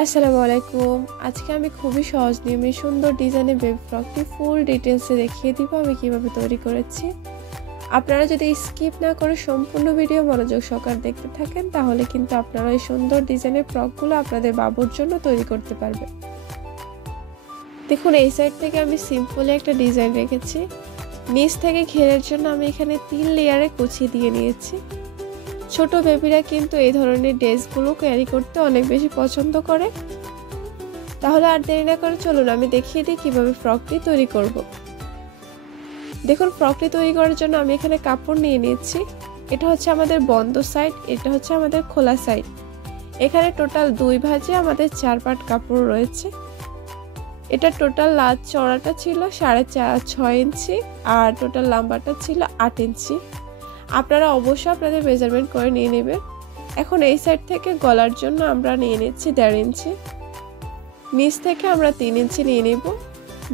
আসসালামু আলাইকুম। আজকে আমি খুবই সহজ নিয়মে সুন্দর ডিজাইনের বেবি ফ্রকটি ফুল ডিটেলসে দেখিয়ে দিব আমি কিভাবে তৈরি করেছি। আপনারা যদি স্কিপ না করে সম্পূর্ণ ভিডিও মনোযোগ সহকারে দেখতে থাকেন তাহলে কিন্তু আপনারা এই সুন্দর ডিজাইনের ফ্রকগুলো আপনাদের বাবুর জন্য তৈরি করতে পারবেন। দেখুন এই সাইড থেকে আমি সিম্পলি একটা ডিজাইন রেখেছি। নিচ থেকে ঘেরের জন্য আমি এখানে 3 লেয়ারে কুচি দিয়ে নিয়েছি। ছোট বেবিরা কিন্তু এই ধরনের ড্রেসগুলো ক্যারি করতে অনেক বেশি পছন্দ করে। তাহলে আর দেরি না করে চলুন আমি দেখিয়ে দিই কিভাবে ফ্রকটি তৈরি করব। দেখুন ফ্রকটি তৈরি করার জন্য আমি এখানে কাপড় নিয়ে নিয়েছি। এটা হচ্ছে আমাদের বন্ধ সাইড, এটা হচ্ছে আমাদের খোলা সাইড। এখানে টোটাল 2 ভাঁজে আমাদের 4 পাট কাপড় রয়েছে। এটা টোটাল চওড়াটা ছিল 6.5 ইঞ্চি আর টোটাল লম্বাটা ছিল 8 ইঞ্চি। আপনারা অবশ্যই আপনাদের মেজারমেন্ট করে নিয়ে নেবেন। এখন এই সাইড থেকে গলার জন্য আমরা নিয়ে নিচ্ছি 1.5 ইঞ্চি। নিচ থেকে আমরা 3 ইঞ্চি নিয়ে নেব।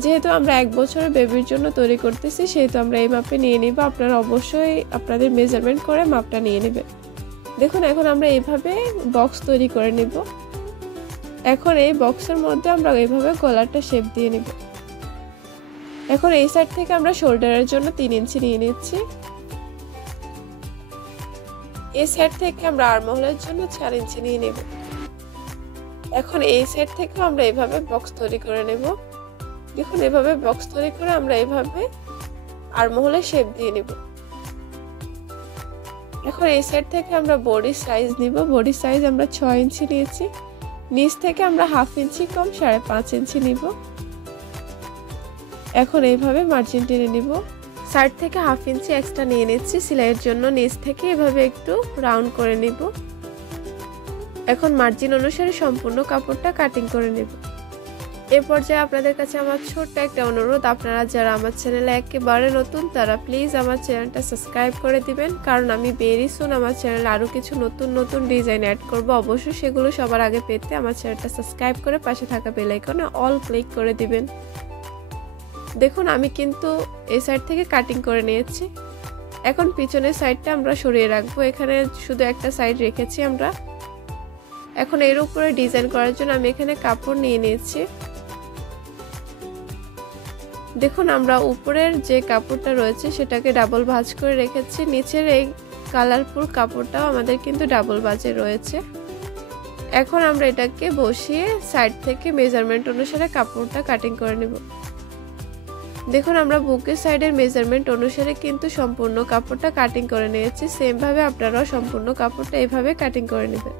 যেহেতু আমরা 1 বছরের বেবির জন্য তৈরি করতেছি সেহেতু আমরা এই মাপে নিয়ে নেব। আপনারা অবশ্যই আপনাদের মেজারমেন্ট করে মাপটা নিয়ে নেবেন। দেখুন এখন আমরা এইভাবে বক্স তৈরি করে নেব। এখন এই বক্সের মধ্যে আমরা এইভাবে গলাটা শেপ দিয়ে নেব। এখন এই সাইড থেকে আমরা শোল্ডারের জন্য 3 ইঞ্চি নিয়ে নিচ্ছি। এই সাইড থেকে আমরা আর্মহোলের জন্য 4 ইঞ্চি নিয়ে নেব। এখন এই সাইড থেকে আমরা এইভাবে বক্স তৈরি করে নেব। দেখুন এভাবে বক্স তৈরি করে আমরা এইভাবে আর্মহোলে শেপ দিয়ে নেব। এখন এই সাইড থেকে আমরা বডি সাইজ নিব। বডি সাইজ আমরা 6 ইঞ্চি নিয়েছি। নিচ থেকে আমরা 1/2 ইঞ্চি কম 5.5 ইঞ্চি নিব। এখন এইভাবে মার্জিন টেনে নিব। সাইড থেকে 1/2 ইঞ্চি এক্সট্রা নিয়ে নিচ্ছি সেলাইয়ের জন্য। নিচ থেকে এভাবে একটু রাউন্ড করে নিব। এখন মার্জিন অনুসারে সম্পূর্ণ কাপড়টা কাটিং করে নেব। এ পর্যায়ে আপনাদের কাছে আমার ছোট্ট একটা অনুরোধ, আপনারা যারা আমার চ্যানেলে একেবারে নতুন তারা প্লিজ আমার চ্যানেলটা সাবস্ক্রাইব করে দিবেন, কারণ আমি ভেরি সুন আমার চ্যানেলে আরও কিছু নতুন ডিজাইন অ্যাড করব। অবশ্যই সেগুলো সবার আগে পেতে আমার চ্যানেলটা সাবস্ক্রাইব করে পাশে থাকা বেল আইকনে অল ক্লিক করে দিবেন। দেখুন আমি কিন্তু এই সাইড থেকে কাটিং করে নিয়েছি। এখন পিছনের সাইডটা আমরা সরিয়ে রাখবো। এখানে শুধু একটা সাইড রেখেছি আমরা। এখন এর উপরে ডিজাইন করার জন্য আমি এখানে কাপড় নিয়ে নিয়েছি। দেখুন আমরা উপরের যে কাপড়টা রয়েছে সেটাকে ডাবল ভাঁজ করে রেখেছি। নিচের এই কালারফুল কাপড়টাও আমাদের কিন্তু ডাবল ভাঁজে রয়েছে। এখন আমরা এটাকে বসিয়ে সাইড থেকে মেজারমেন্ট অনুসারে কাপড়টা কাটিং করে নেব। দেখুন আমরা বুকের সাইডের মেজারমেন্ট অনুসারে কিন্তু সম্পূর্ণ কাপড়টা কাটিং করে নিয়েছি। সেম ভাবে আপনারাও সম্পূর্ণ কাপড়টা এইভাবে কাটিং করে নেবেন।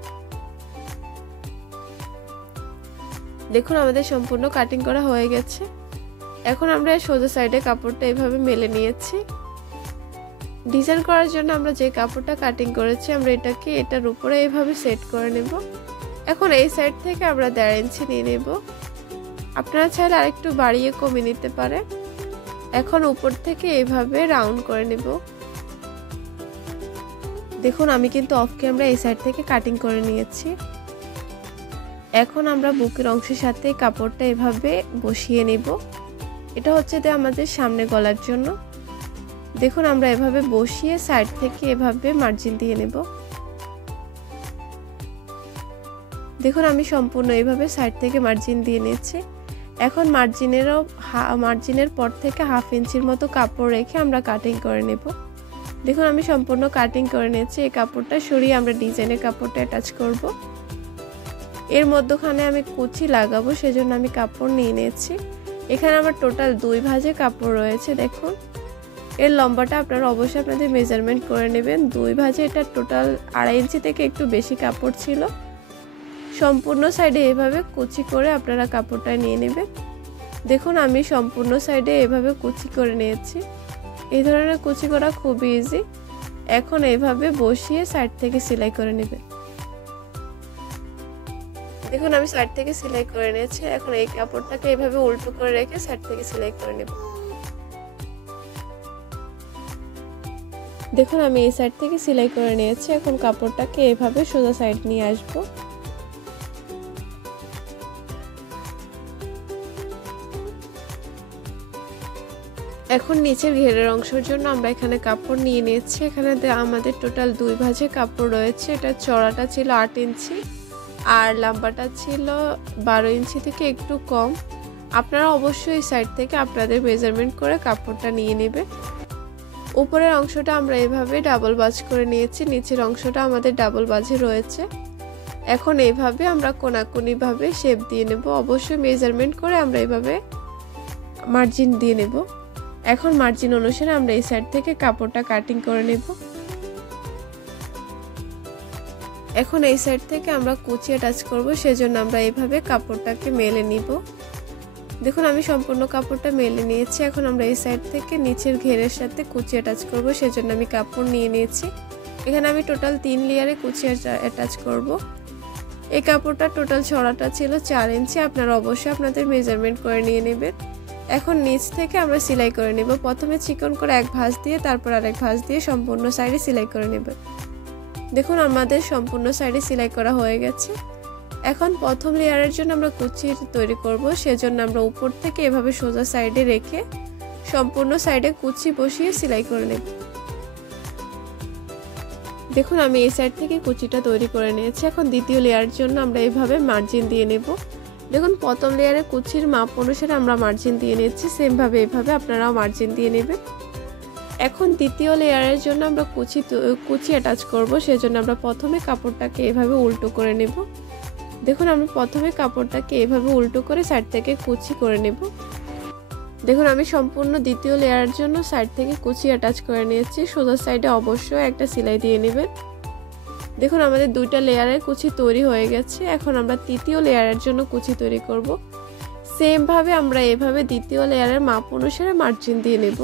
দেখুন আমাদের সম্পূর্ণ কাটিং করা হয়ে গেছে। এখন আমরা সোজা সাইডে কাপড়টা এইভাবে মেলে নিয়েছি। ডিজাইন করার জন্য আমরা যে কাপড়টা কাটিং করেছি আমরা এটাকে এটার উপরে এইভাবে সেট করে নেব। এখন এই সাইড থেকে আমরা 1.5 ইঞ্চি নিয়ে নেব। আপনারা চাইলে আরেকটু বাড়িয়ে কমিয়ে নিতে পারেন। এখন উপর থেকে এইভাবে রাউন্ড করে নেব। দেখুন আমি কিন্তু অফ ক্যামেরা এই সাইড থেকে কাটিং করে নিয়েছি। এখন আমরা বুকের অংশের সাথে কাপড়টা এভাবে বসিয়ে নেব। এটা হচ্ছে আমাদের সামনে গলার জন্য। দেখুন আমরা এভাবে বসিয়ে সাইড থেকে এভাবে মার্জিন দিয়ে নেব। দেখুন আমি সম্পূর্ণ এইভাবে সাইড থেকে মার্জিন দিয়ে নিয়েছি। এখন মার্জিনের পর থেকে 1/2 ইঞ্চির মতো কাপড় রেখে আমরা কাটিং করে নেব। দেখুন আমি সম্পূর্ণ কাটিং করে নিয়েছি। এই কাপড়টা সরিয়ে আমরা ডিজাইনের কাপড়টা অ্যাটাচ করব। এর মধ্যখানে আমি কুচি লাগাবো সেজন্য আমি কাপড় নিয়ে নিয়েছি। এখানে আমার টোটাল 2 ভাঁজে কাপড় রয়েছে। দেখুন এর লম্বাটা আপনারা অবশ্যই আপনাদের মেজারমেন্ট করে নেবেন। 2 ভাঁজে এটা টোটাল 2.5 ইঞ্চি থেকে একটু বেশি কাপড় ছিল। সম্পূর্ণ সাইডে এভাবে কুচি করে আপনারা কাপড়টা নিয়ে নেবেন। দেখুন আমি সম্পূর্ণ সাইডে এভাবে কুচি করে নিয়েছি। এই ধরনের কুচি করা খুবই ইজি। এখন এইভাবে বসিয়ে সাইড থেকে সেলাই করে নেবেন। দেখুন আমি সাইড থেকে সেলাই করে নিয়েছি। এখন এই কাপড়টাকে এইভাবে উল্টো করে রেখে সাইড থেকে সেলাই করে নেব। দেখুন আমি এই সাইড থেকে সেলাই করে নিয়েছি। এখন কাপড়টাকে এইভাবে সোজা সাইড নিয়ে আসব। এখন নিচের ঘেরের অংশের জন্য আমরা এখানে কাপড় নিয়ে নিয়েছি। এখানে আমাদের টোটাল 2 ভাঁজে কাপড় রয়েছে। এটা চওড়াটা ছিল 8 ইঞ্চি আর লম্বাটা ছিল 12 ইঞ্চি থেকে একটু কম। আপনারা অবশ্যই সাইড থেকে আপনাদের মেজারমেন্ট করে কাপড়টা নিয়ে নেবেন। উপরের অংশটা আমরা এভাবে ডাবল ভাঁজ করে নিয়েছি, নিচের অংশটা আমাদের ডাবল ভাঁজে রয়েছে। এখন এইভাবে আমরা কোনাকুনিভাবে শেপ দিয়ে নেব। অবশ্যই মেজারমেন্ট করে আমরা এইভাবে মার্জিন দিয়ে নেব। এখন মার্জিন অনুসারে আমরা এই সাইড থেকে কাপড়টা কাটিং করে নেব। এখন এই সাইড থেকে আমরা কুচি অ্যাটাচ করব, সেজন্য আমরা এইভাবে কাপড়টাকে মেলে নিব। দেখুন আমি সম্পূর্ণ কাপড়টা মেলে নিয়েছি। এখন আমরা এই সাইড থেকে নিচের ঘেরের সাথে কুচি অ্যাটাচ করব, সেজন্য আমি কাপড় নিয়ে নিয়েছি। এখানে আমি টোটাল 3 লেয়ারে কুচি অ্যাটাচ করব। এই কাপড়টা টোটাল ছড়াটা ছিল 4 ইঞ্চি। আপনারা অবশ্যই আপনাদের মেজারমেন্ট করে নিয়ে নেবেন। এখন নিচ থেকে আমরা সেলাই করে নেব। প্রথমে চিকন করে এক ভাঁজ দিয়ে তারপর আরেক ভাঁজ দিয়ে সম্পূর্ণ সাইডে সেলাই করে নেব। দেখুন আমাদের সম্পূর্ণ সাইডে সেলাই করা হয়ে গেছে। এখন প্রথম লেয়ারের জন্য আমরা কুচি তৈরি করব, সেজন্য আমরা উপর থেকে এভাবে সোজা সাইডে রেখে সম্পূর্ণ সাইডে কুচি বসিয়ে সেলাই করে নেব। দেখুন আমি এই সাইড থেকে কুচিটা তৈরি করে নিয়েছি। এখন দ্বিতীয় লেয়ারের জন্য আমরা এইভাবে মার্জিন দিয়ে নেব। দেখুন প্রথম লেয়ারে কুচির মাপ অনুসারে আমরা মার্জিন দিয়ে নিচ্ছি, সেমভাবে এইভাবে আপনারাও মার্জিন দিয়ে নেবেন। এখন দ্বিতীয় লেয়ারের জন্য আমরা কুচি অ্যাটাচ করব, সেজন্য আমরা প্রথমে কাপড়টাকে এভাবে উল্টো করে নেব। দেখুন আমরা প্রথমে কাপড়টাকে এভাবে উল্টো করে সাইড থেকে কুচি করে নেব। দেখুন আমি সম্পূর্ণ দ্বিতীয় লেয়ারের জন্য সাইড থেকে কুচি অ্যাটাচ করে নিয়েছি। সোজা সাইডে অবশ্যই একটা সেলাই দিয়ে নেবেন। দেখুন আমাদের দুইটা লেয়ারের কুচি তৈরি হয়ে গেছে। এখন আমরা তৃতীয় লেয়ারের জন্য কুচি তৈরি করব। সেম ভাবে আমরা এভাবে দ্বিতীয় লেয়ারের মাপ অনুসারে মার্জিন দিয়ে নেব।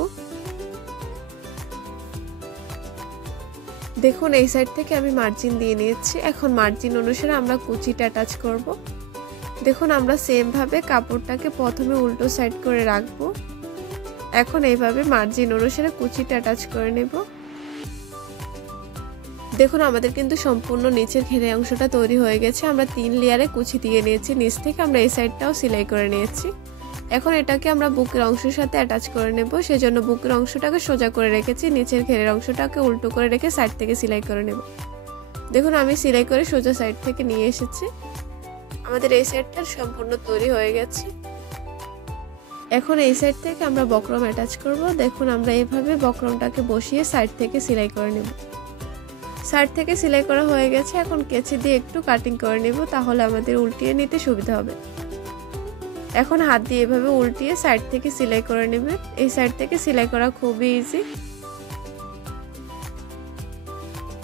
দেখুন এই সাইড থেকে আমি মার্জিন দিয়ে নিয়েছি। এখন মার্জিন অনুসারে আমরা কুচিটা অ্যাটাচ করব। দেখুন আমরা সেম ভাবে কাপড়টাকে প্রথমে উল্টো সাইড করে রাখবো। এখন এইভাবে মার্জিন অনুসারে কুচিটা অ্যাটাচ করে নেব। দেখুন আমাদের কিন্তু সম্পূর্ণ নিচের ঘেরে অংশটা তৈরি হয়ে গেছে। আমরা 3 লেয়ারে কুচি দিয়ে নিয়েছি। নিচ থেকে আমরা এই সাইডটাও সেলাই করে নিয়েছি। এখন এটাকে আমরা বুকের অংশের সাথে অ্যাটাচ করে নেব, সেজন্য বুকের অংশটাকে সোজা করে রেখেছি, নিচের ঘেরের অংশটাকে উল্টো করে রেখে সাইড থেকে সেলাই করে নেব। দেখুন আমি সেলাই করে সোজা সাইড থেকে নিয়ে এসেছি। আমাদের এই সাইডটা সম্পূর্ণ তৈরি হয়ে গেছে। এখন এই সাইড থেকে আমরা বক্রম অ্যাটাচ করব। দেখুন আমরা এইভাবে বক্রমটাকে বসিয়ে সাইড থেকে সেলাই করে নেব। সাইড থেকে সেলাই করা হয়ে গেছে। এখন কেচি দিয়ে একটু কাটিং করে নেব, তাহলে আমাদের উল্টিয়ে নিতে সুবিধা হবে। এখন হাত দিয়ে এভাবে উল্টিয়ে সাইড থেকে সেলাই করে নেবেন। এই সাইড থেকে সেলাই করা খুবই ইজি।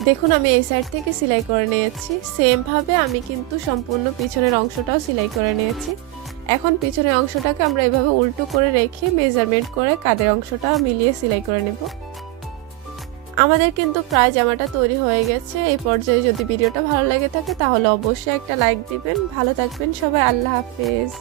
দেখুন আমি এই সাইড থেকে সেলাই করে নিয়েছি। সেম ভাবে আমি কিন্তু সম্পূর্ণ পিছনের অংশটাও সেলাই করে নিয়েছি। এখন পিছনের অংশটাকে আমরা এভাবে উল্টো করে রেখে মেজারমেন্ট করে কাঁধের অংশটা মিলিয়ে সেলাই করে নেব। আমাদের কিন্তু প্রায় জামাটা তৈরি হয়ে গেছে। এই পর্যায়ে যদি ভিডিওটা ভালো লেগে থাকে তাহলে অবশ্যই একটা লাইক দিবেন। ভালো থাকবেন সবাই, আল্লাহ হাফেজ।